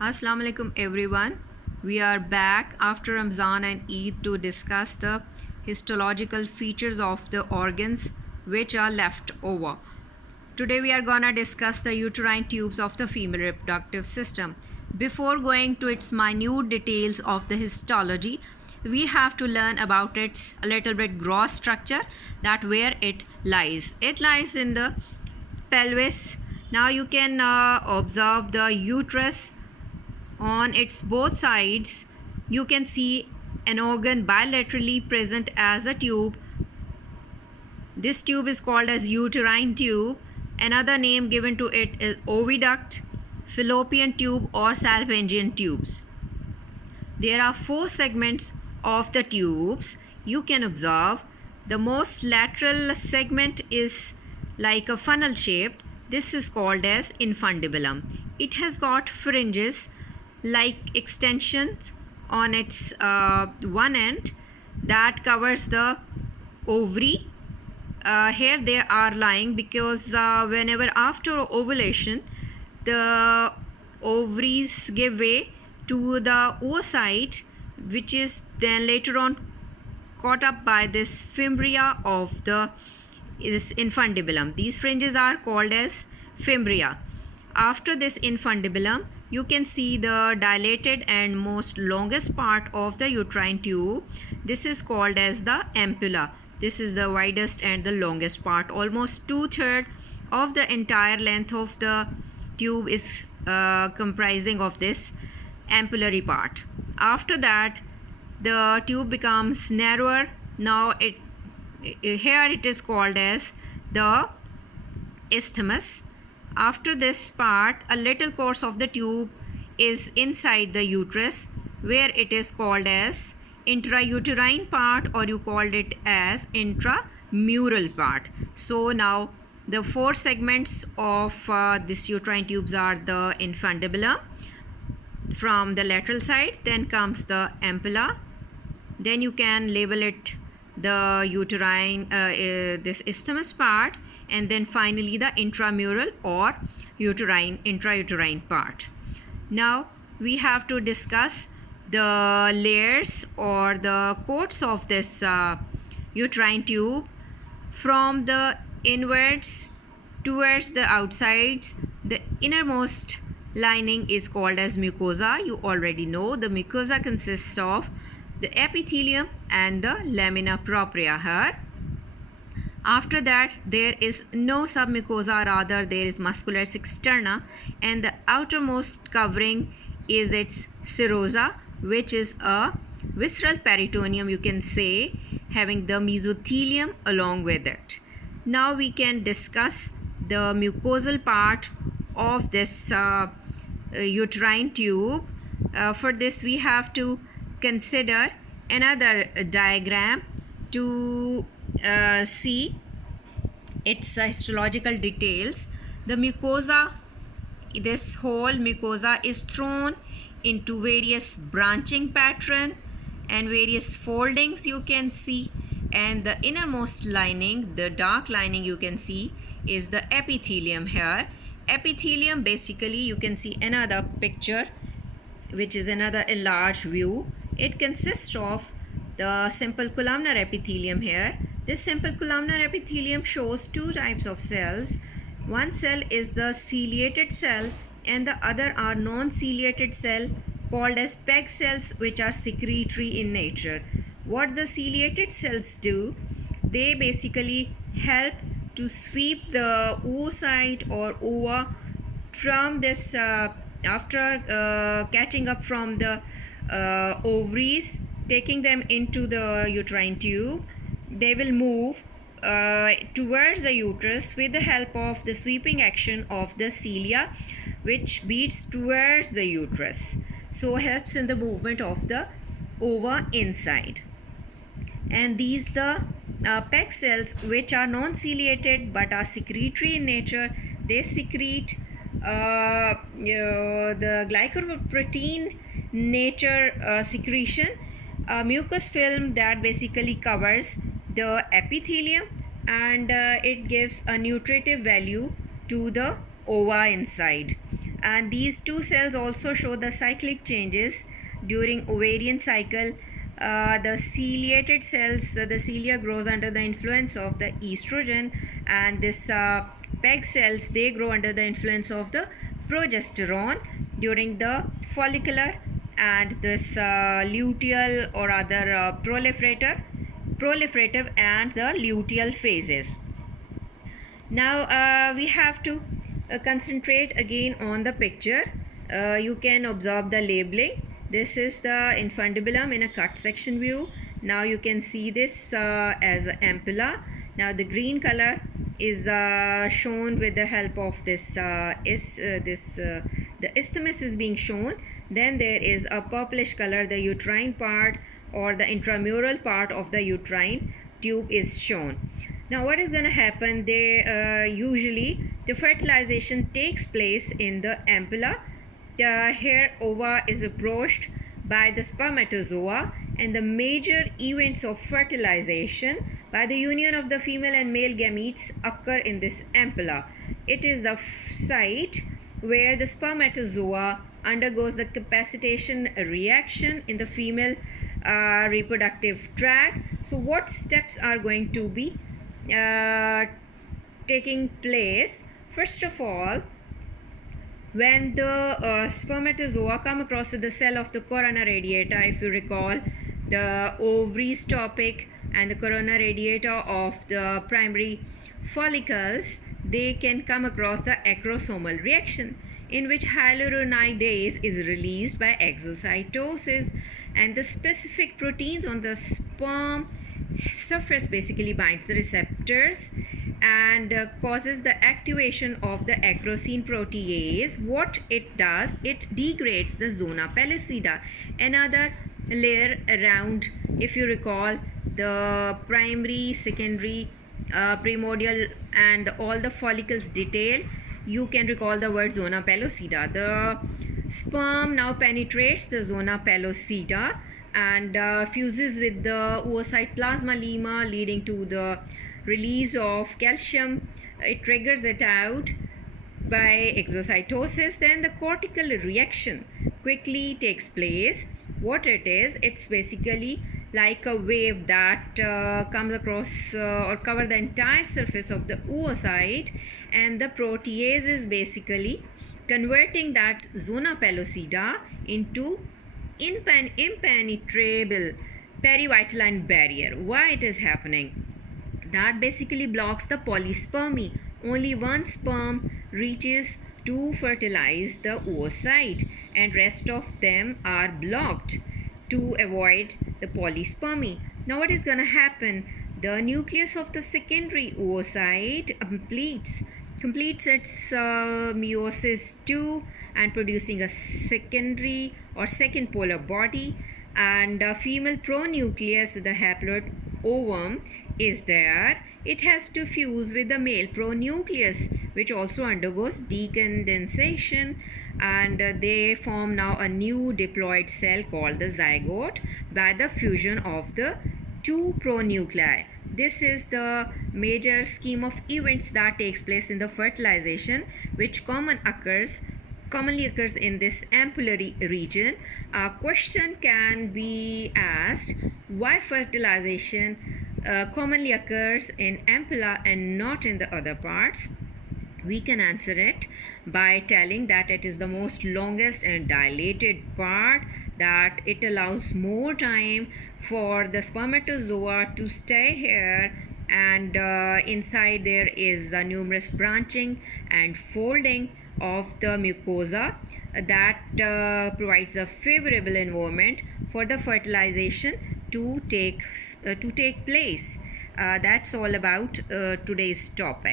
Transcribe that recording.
Assalamu alaikum everyone. We are back after Ramzan and Eid to discuss the histological features of the organs which are left over. Today we are gonna discuss the uterine tubes of the female reproductive system. Before going to its minute details of the histology, we have to learn about its a little bit gross structure, that where it lies. It lies in the pelvis. Now you can observe the uterus on its both sides. You can see an organ bilaterally present as a tube. This tube is called as uterine tube. Another name given to it is oviduct, fallopian tube, or Salpingian tubes. There are 4 segments of the tubes. You can observe the most lateral segment is like a funnel shaped. This is called as infundibulum. It has got fringes like extensions on its one end that covers the ovary. Here they are lying because whenever after ovulation the ovaries give way to the oocyte, which is then later on caught up by this fimbria of this infundibulum. These fringes are called as fimbria. After this infundibulum, you can see the dilated and most longest part of the uterine tube. This is called as the ampulla. This is the widest and the longest part. Almost 2/3 of the entire length of the tube is comprising of this ampullary part. After that, the tube becomes narrower. Now here it is called as the isthmus. After this part, a little course of the tube is inside the uterus, where it is called as intrauterine part, or you called it as intramural part. So now the 4 segments of this uterine tubes are the infundibulum from the lateral side, then comes the ampulla, then you can label it the uterine this isthmus part, and then finally the intramural or intrauterine part. Now we have to discuss the layers or the coats of this uterine tube from the inwards towards the outsides. The innermost lining is called as mucosa. You already know the mucosa consists of the epithelium and the lamina propria here. After that, there is no submucosa, rather there is muscularis externa, and the outermost covering is its serosa, which is a visceral peritoneum, you can say, having the mesothelium along with it. Now we can discuss the mucosal part of this uterine tube. For this we have to consider another diagram to see its histological details. The mucosa, this whole mucosa is thrown into various branching pattern and various foldings you can see, and the innermost lining, the dark lining you can see, is the epithelium here. Epithelium, basically you can see another picture which is another enlarged view. It consists of the simple columnar epithelium here. This simple columnar epithelium shows 2 types of cells. One cell is the ciliated cell and the other are non-ciliated cell called as PEG cells, which are secretory in nature. What the ciliated cells do, they basically help to sweep the oocyte or ova from this after catching up from the ovaries, taking them into the uterine tube. They will move towards the uterus with the help of the sweeping action of the cilia, which beats towards the uterus, so helps in the movement of the ova inside. And these the PEG cells, which are non-ciliated but are secretory in nature. They secrete the glycoprotein nature secretion, a mucus film that basically covers the epithelium, and it gives a nutritive value to the ova inside. And these two cells also show the cyclic changes during ovarian cycle. The ciliated cells, the cilia grows under the influence of the estrogen, and this PEG cells, they grow under the influence of the progesterone during the follicular and this luteal or other proliferative and the luteal phases. Now we have to concentrate again on the picture. You can observe the labeling. This is the infundibulum in a cut section view. Now you can see this as an ampulla. Now the green color is shown with the help of this the isthmus is being shown. Then there is a purplish color, the uterine part or the intramural part of the uterine tube is shown. Now what is going to happen? Usually the fertilization takes place in the ampulla. Here ova is approached by the spermatozoa, and the major events of fertilization by the union of the female and male gametes occur in this ampulla. It is the site where the spermatozoa undergoes the capacitation reaction in the female reproductive tract. So what steps are going to be taking place? First of all, when the spermatozoa come across with the cell of the corona radiata, if you recall, the ovaries topic and the corona radiata of the primary follicles, they can come across the acrosomal reaction in which hyaluronidase is released by exocytosis, and the specific proteins on the sperm surface basically binds the receptors and causes the activation of the acrosine protease. What it does, it degrades the zona pellucida, another layer around, if you recall, the primary, secondary, primordial and all the follicles detail. You can recall the word zona pellucida. The sperm now penetrates the zona pellucida and fuses with the oocyte plasma lemma, leading to the release of calcium. It triggers it out by exocytosis. Then the cortical reaction quickly takes place. What it is, it's basically like a wave that comes across or cover the entire surface of the oocyte, and the protease is basically converting that zona pellucida into impenetrable perivitelline barrier. Why it is happening? That basically blocks the polyspermy. Only one sperm reaches to fertilize the oocyte, and rest of them are blocked to avoid the polyspermy. Now what is going to happen? The nucleus of the secondary oocyte completes its meiosis II and producing a secondary or second polar body, and a female pronucleus with a haploid ovum is there. It has to fuse with the male pronucleus, which also undergoes decondensation, and they form now a new diploid cell called the zygote by the fusion of the two pronuclei. This is the major scheme of events that takes place in the fertilization, which commonly occurs in this ampullary region. A question can be asked, why fertilization commonly occurs in ampulla and not in the other parts? We can answer it by telling that it is the most longest and dilated part, that it allows more time for the spermatozoa to stay here, and inside there is numerous branching and folding of the mucosa that provides a favorable environment for the fertilization to take place. That's all about today's topic.